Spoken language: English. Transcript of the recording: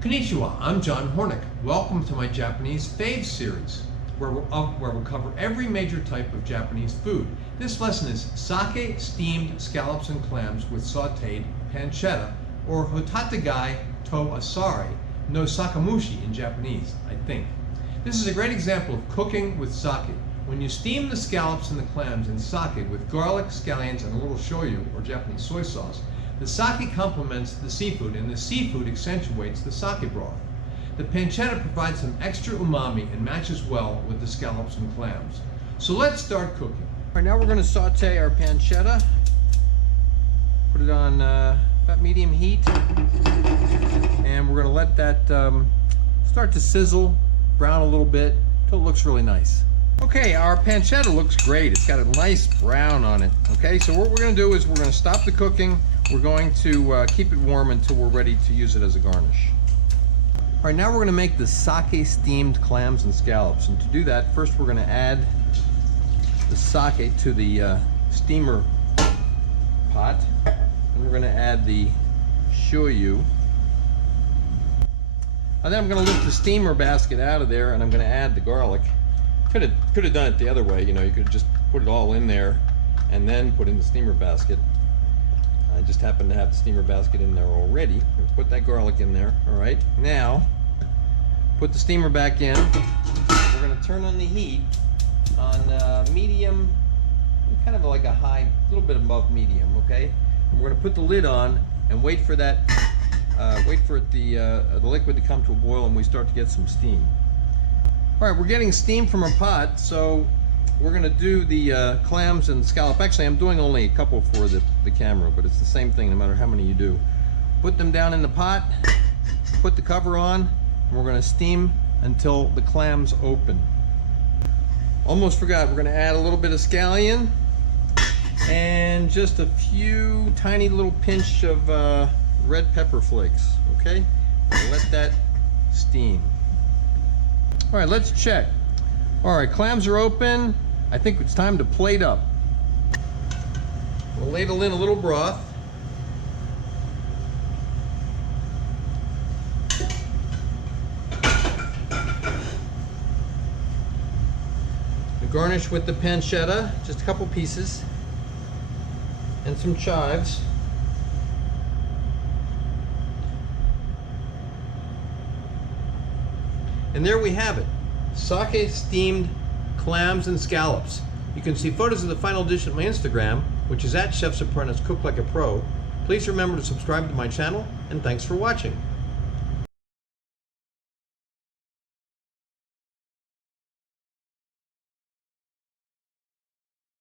Konnichiwa, I'm John Hornick. Welcome to my Japanese Faves series, where we'll cover every major type of Japanese food. This lesson is sake steamed scallops and clams with sauteed pancetta, or hotategai to asari no sakamushi in Japanese, I think. This is a great example of cooking with sake. When you steam the scallops and the clams in sake with garlic, scallions, and a little shoyu, or Japanese soy sauce, the sake complements the seafood, and the seafood accentuates the sake broth. The pancetta provides some extra umami and matches well with the scallops and clams. So let's start cooking. All right, now we're going to saute our pancetta. Put it on about medium heat, and we're going to let that start to sizzle, brown a little bit, until it looks really nice. Okay, our pancetta looks great. It's got a nice brown on it. Okay, so what we're going to do is we're going to stop the cooking. We're going to keep it warm until we're ready to use it as a garnish. All right, now we're going to make the sake steamed clams and scallops. And to do that, first we're going to add the sake to the steamer pot. And we're going to add the shoyu. And then I'm going to lift the steamer basket out of there, and I'm going to add the garlic. Could have done it the other way. You know, you could just put it all in there and then put in the steamer basket. I just happen to have the steamer basket in there already. Put that garlic in there. All right, now put the steamer back in. We're going to turn on the heat on medium, kind of like a high, a little bit above medium. Okay, and we're going to put the lid on and wait for that. Wait for the liquid to come to a boil, and we start to get some steam. All right, we're getting steam from our pot, so we're going to do the clams and scallop. Actually, I'm doing only a couple for the camera, but it's the same thing no matter how many you do. Put them down in the pot, put the cover on, and we're going to steam until the clams open. Almost forgot, we're going to add a little bit of scallion and just a few tiny little pinch of red pepper flakes, okay? We'll let that steam. All right, let's check. All right, clams are open. I think it's time to plate up. We'll ladle in a little broth. We garnish with the pancetta, just a couple pieces, and some chives. And there we have it, sake steamed clams and scallops. You can see photos of the final dish at my Instagram, which is @Chef's Apprentice Cook Like a Pro. Please remember to subscribe to my channel, and thanks for watching.